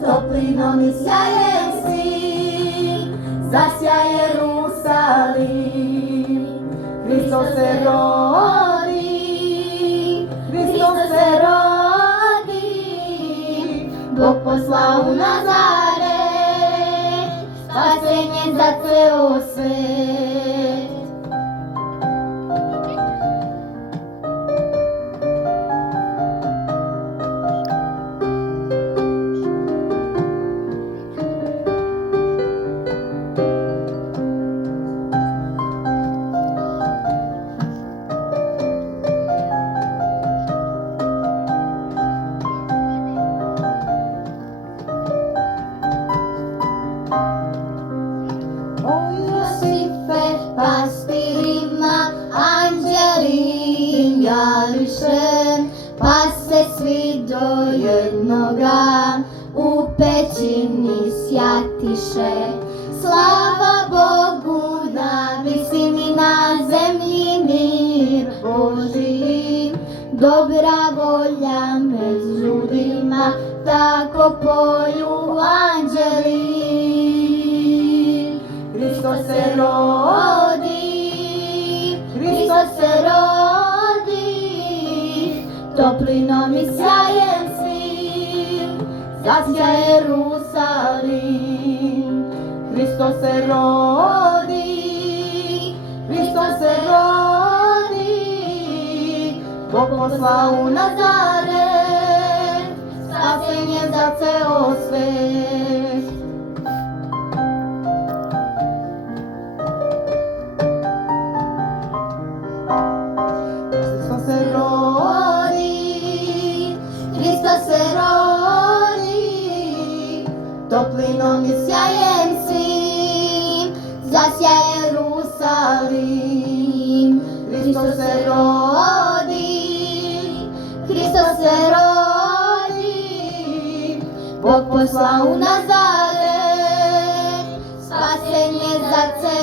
Toplinom i sjajem si, zasja Jerusalim. Hristos se rodi, Hristos se rodi, Bog poslao u Nazaret, spasenje za ceo svet. Pa se svi do jednoga u pećini sjatiše. Slava Bogu na visini, na zemlji mir Božji. Dobra volja među ljudima, tako poju anđeli. Hristos se rodi, Hristos se rodi, toplinom i sjajem svim, zasja Jerusalim. Hristos se rodi, Hristos se rodi, Bog poslao u Nazaret, spasenje za ceo svet. Hristos se rodi, Hristos se rodi, toplinom i sjajem svim, zasja Jerusalim. Hristos se rodi, Hristos se rodi, Bog poslao u Nazaret, spasenje za ceo